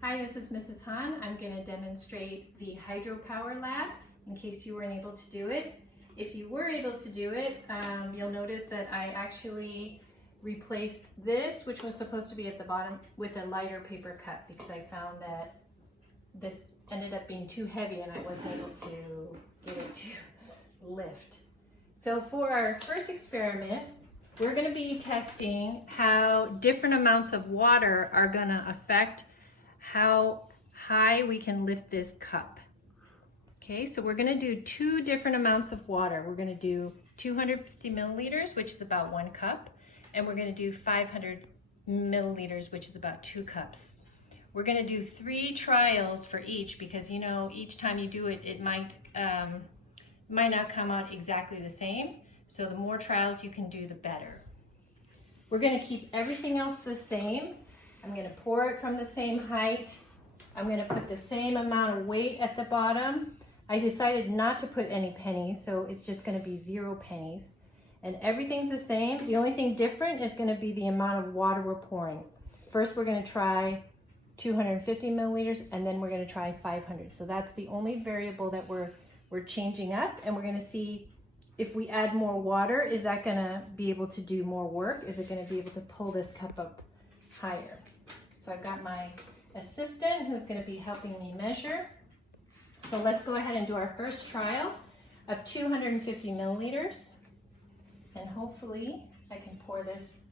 Hi, this is Mrs. Han. I'm going to demonstrate the Hydropower Lab in case you weren't able to do it. If you were able to do it, you'll notice that I actually replaced this, which was supposed to be at the bottom, with a lighter paper cut because I found that this ended up being too heavy and I wasn't able to get it to lift. So for our first experiment, we're going to be testing how different amounts of water are going to affect how high we can lift this cup. Okay, so we're going to do two different amounts of water. We're going to do 250 milliliters, which is about 1 cup, and we're going to do 500 milliliters, which is about 2 cups. We're going to do 3 trials for each because, you know, each time you do it, it might not come out exactly the same. So the more trials you can do, the better. We're going to keep everything else the same. I'm going to pour it from the same height. I'm going to put the same amount of weight at the bottom. I decided not to put any pennies, so it's just going to be 0 pennies. And everything's the same. The only thing different is going to be the amount of water we're pouring. First, we're going to try 250 milliliters, and then we're going to try 500. So that's the only variable that we're changing up, and we're going to see if we add more water, is that going to be able to do more work? Is it going to be able to pull this cup up higher? So I've got my assistant who's going to be helping me measure. So let's go ahead and do our first trial of 250 milliliters. And hopefully I can pour this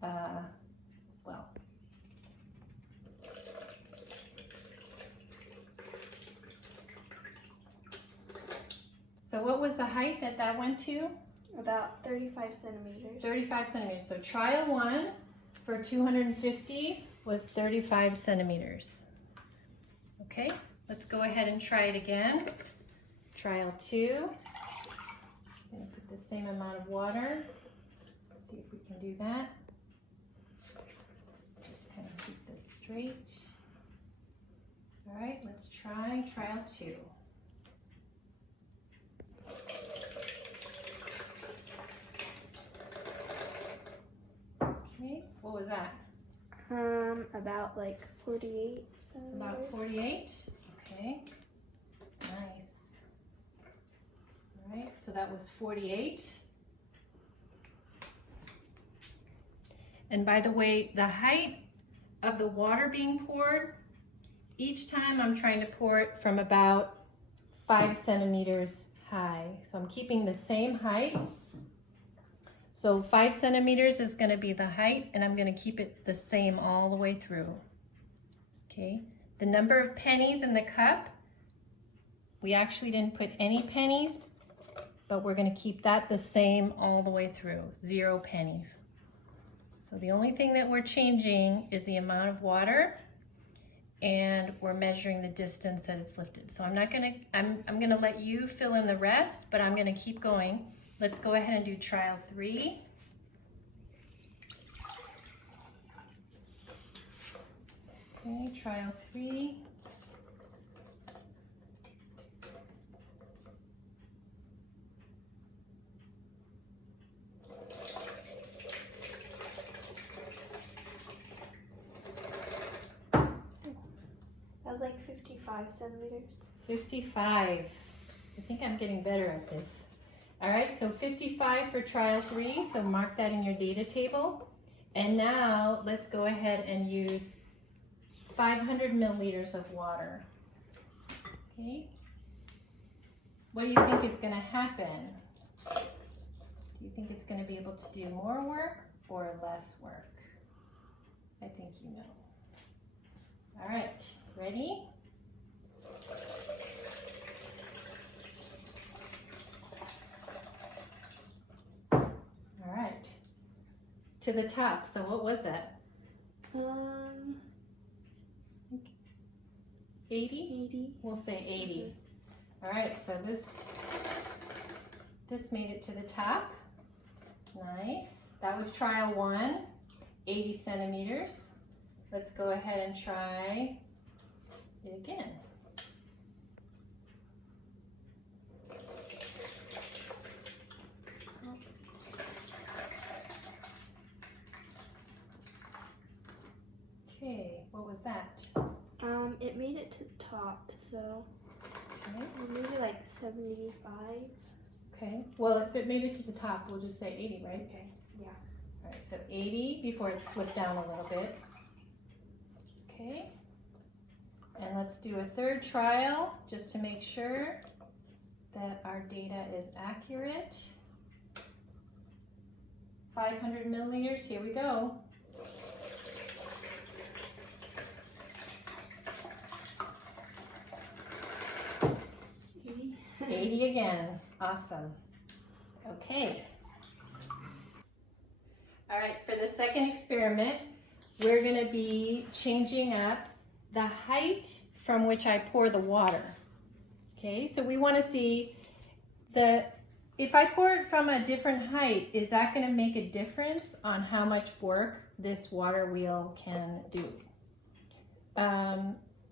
well. So what was the height that went to? About 35 centimeters. 35 centimeters. So trial 1 for 250 was 35 centimeters. Okay, let's go ahead and try it again. Trial 2. I'm going to put the same amount of water. Let's see if we can do that. Let's just kind of keep this straight. All right, let's try trial 2. Okay, what was that? About like 48 centimeters. About 48. Okay, nice. All right, so that was 48. And by the way, the height of the water being poured, each time I'm trying to pour it from about 5 centimeters high. So I'm keeping the same height. So 5 centimeters is going to be the height, and I'm going to keep it the same all the way through. Okay, the number of pennies in the cup, we actually didn't put any pennies, but we're going to keep that the same all the way through, 0 pennies. So the only thing that we're changing is the amount of water, and we're measuring the distance that it's lifted. So I'm going to let you fill in the rest, but I'm going to keep going. Let's go ahead and do trial 3. Okay, trial 3. That was like 55 centimeters. 55. I think I'm getting better at this. All right, so 55 for trial 3, so mark that in your data table. And now let's go ahead and use 500 milliliters of water. Okay, what do you think is going to happen? Do you think it's going to be able to do more work or less work? I think you know. All right, ready? All right, to the top. So what was that? 80? We'll say 80. All right, so this made it to the top. Nice. That was trial 1, 80 centimeters. Let's go ahead and try it again. Okay, what was that? made it to the top, so Okay. maybe like 75. Okay. Well, if it made it to the top, we'll just say 80, right? Okay, yeah. All right, so 80 before it slipped down a little bit. Okay. And let's do a third trial just to make sure that our data is accurate. 500 milliliters, here we go. 80 again, awesome. Okay. All right, for the second experiment, we're gonna be changing up the height from which I pour the water. Okay, so we wanna see if I pour it from a different height, is that gonna make a difference on how much work this water wheel can do?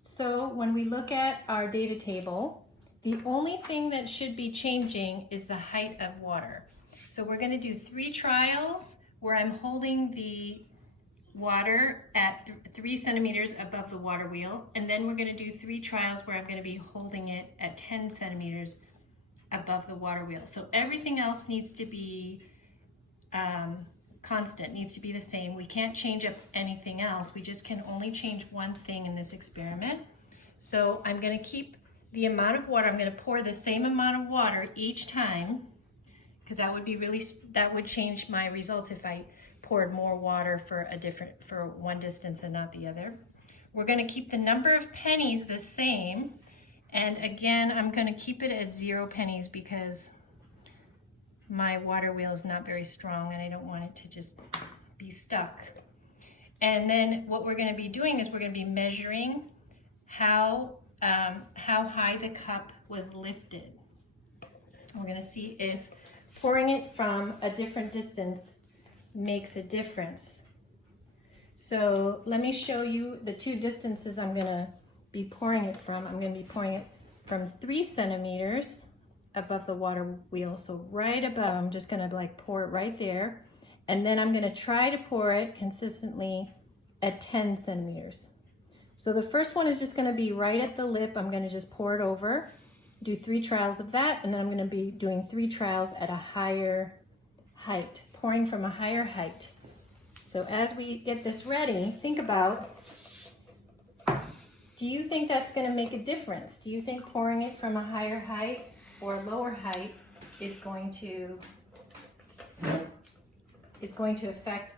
So when we look at our data table, the only thing that should be changing is the height of water. So we're gonna do 3 trials where I'm holding the water at 3 centimeters above the water wheel, and then we're gonna do 3 trials where I'm gonna be holding it at 10 centimeters above the water wheel. So everything else needs to be constant, needs to be the same. We can't change up anything else. We just can only change one thing in this experiment. So I'm gonna keep the amount of water, I'm gonna pour the same amount of water each time, because that would change my results if I poured more water for one distance and not the other. We're gonna keep the number of pennies the same, and again, I'm gonna keep it at 0 pennies because my water wheel is not very strong and I don't want it to just be stuck. And then what we're gonna be doing is we're gonna be measuring how high the cup was lifted. We're gonna see if pouring it from a different distance makes a difference. So let me show you the 2 distances I'm gonna be pouring it from. I'm gonna be pouring it from 3 centimeters above the water wheel. So right above, I'm just gonna like pour it right there. And then I'm gonna try to pour it consistently at 10 centimeters. So the first one is just gonna be right at the lip. I'm gonna just pour it over, do 3 trials of that, and then I'm gonna be doing 3 trials at a higher height, pouring from a higher height. So as we get this ready, think about, do you think that's gonna make a difference? Do you think pouring it from a higher height or a lower height is going to affect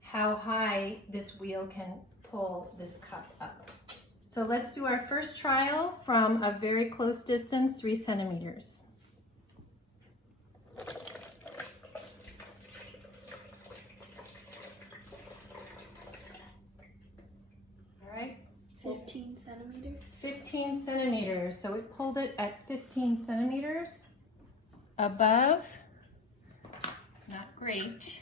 how high this wheel can pull this cup up? So let's do our first trial from a very close distance, 3 centimeters. All right. 15 centimeters. 15 centimeters. So it pulled it at 15 centimeters above. Not great.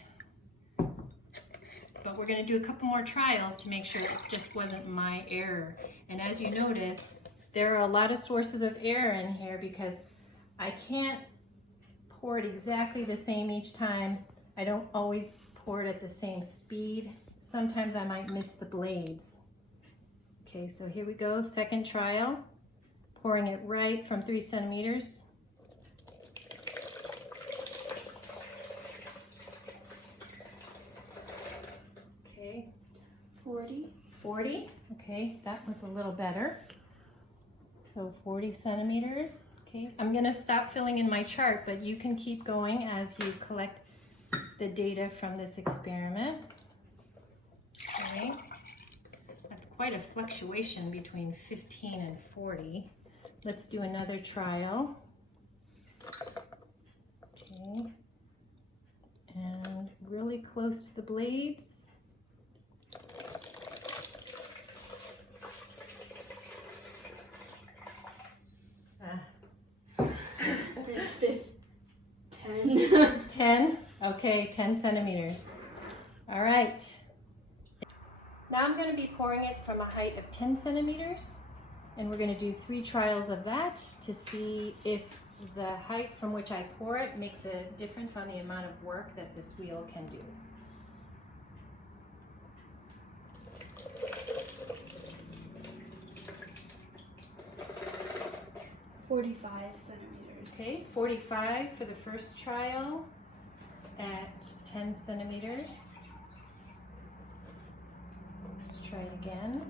But we're going to do a couple more trials to make sure it just wasn't my error. And as you notice, there are a lot of sources of error in here because I can't pour it exactly the same each time. I don't always pour it at the same speed. Sometimes I might miss the blades. Okay, so here we go, second trial. Pouring it right from 3 centimeters. Okay. 40, okay, that was a little better. So 40 centimeters, okay. I'm gonna stop filling in my chart, but you can keep going as you collect the data from this experiment. Okay, that's quite a fluctuation between 15 and 40. Let's do another trial. Okay, and really close to the blades. 10, okay, 10 centimeters. All right. Now I'm going to be pouring it from a height of 10 centimeters, and we're going to do 3 trials of that to see if the height from which I pour it makes a difference on the amount of work that this wheel can do. 45 centimeters. Okay, 45 for the first trial at 10 centimeters. Let's try it again.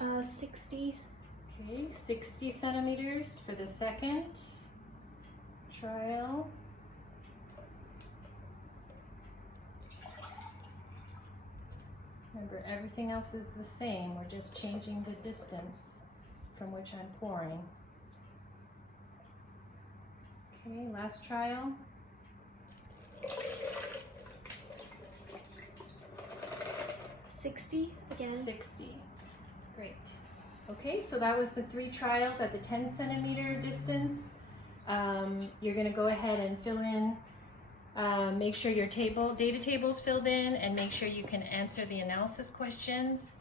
Uh, 60. Okay, 60 centimeters for the second trial. Remember, everything else is the same. We're just changing the distance from which I'm pouring. Okay, last trial. 60 again. 60. Great. Okay, so that was the 3 trials at the 10 centimeter distance. You're going to go ahead and fill in, make sure your data table's filled in, and make sure you can answer the analysis questions.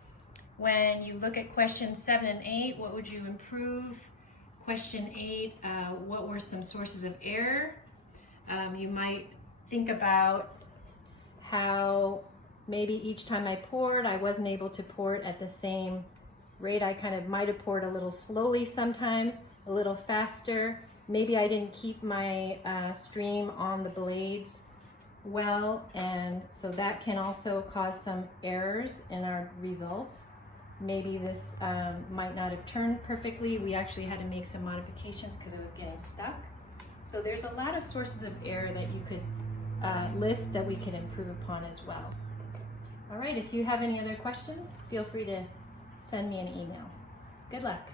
When you look at questions 7 and 8, what would you improve? Question 8, what were some sources of error? You might think about how maybe each time I poured, I wasn't able to pour it at the same rate. I kind of might have poured a little slowly sometimes, a little faster. Maybe I didn't keep my stream on the blades well, and so that can also cause some errors in our results. Maybe this might not have turned perfectly. We actually had to make some modifications because it was getting stuck. So there's a lot of sources of error that you could list that we could improve upon as well. All right, if you have any other questions, feel free to send me an email. Good luck.